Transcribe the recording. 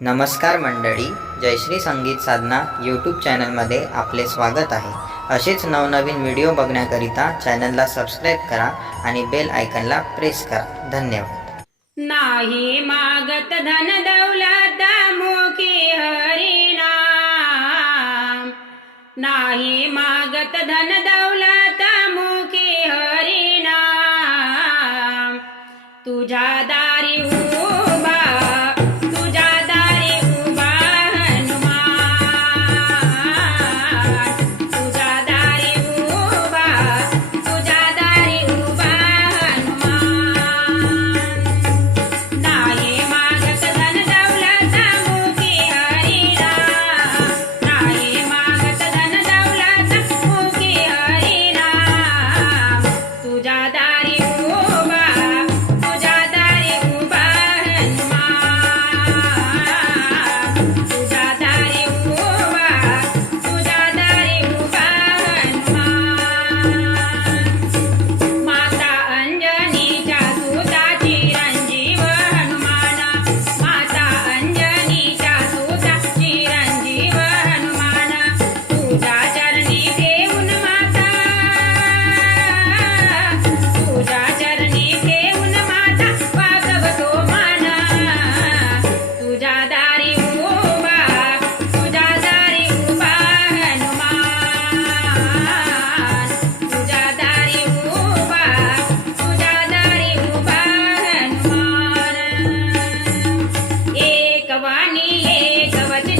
नमस्कार मंडळी जयश्री संगीत साधना यूट्यूब चॅनलमध्ये आपले स्वागत आहे. असेच नवनवीन व्हिडिओ बघण्याकरिता चॅनलला सबस्क्राईब करा आणि बेल आयकनला प्रेस करा. धन्यवाद. नाही मागत धन दौलत मोके हरिणाम नाही मागत धन दौलत मोके हरिणाम तुझ्या ಲೇಖವನ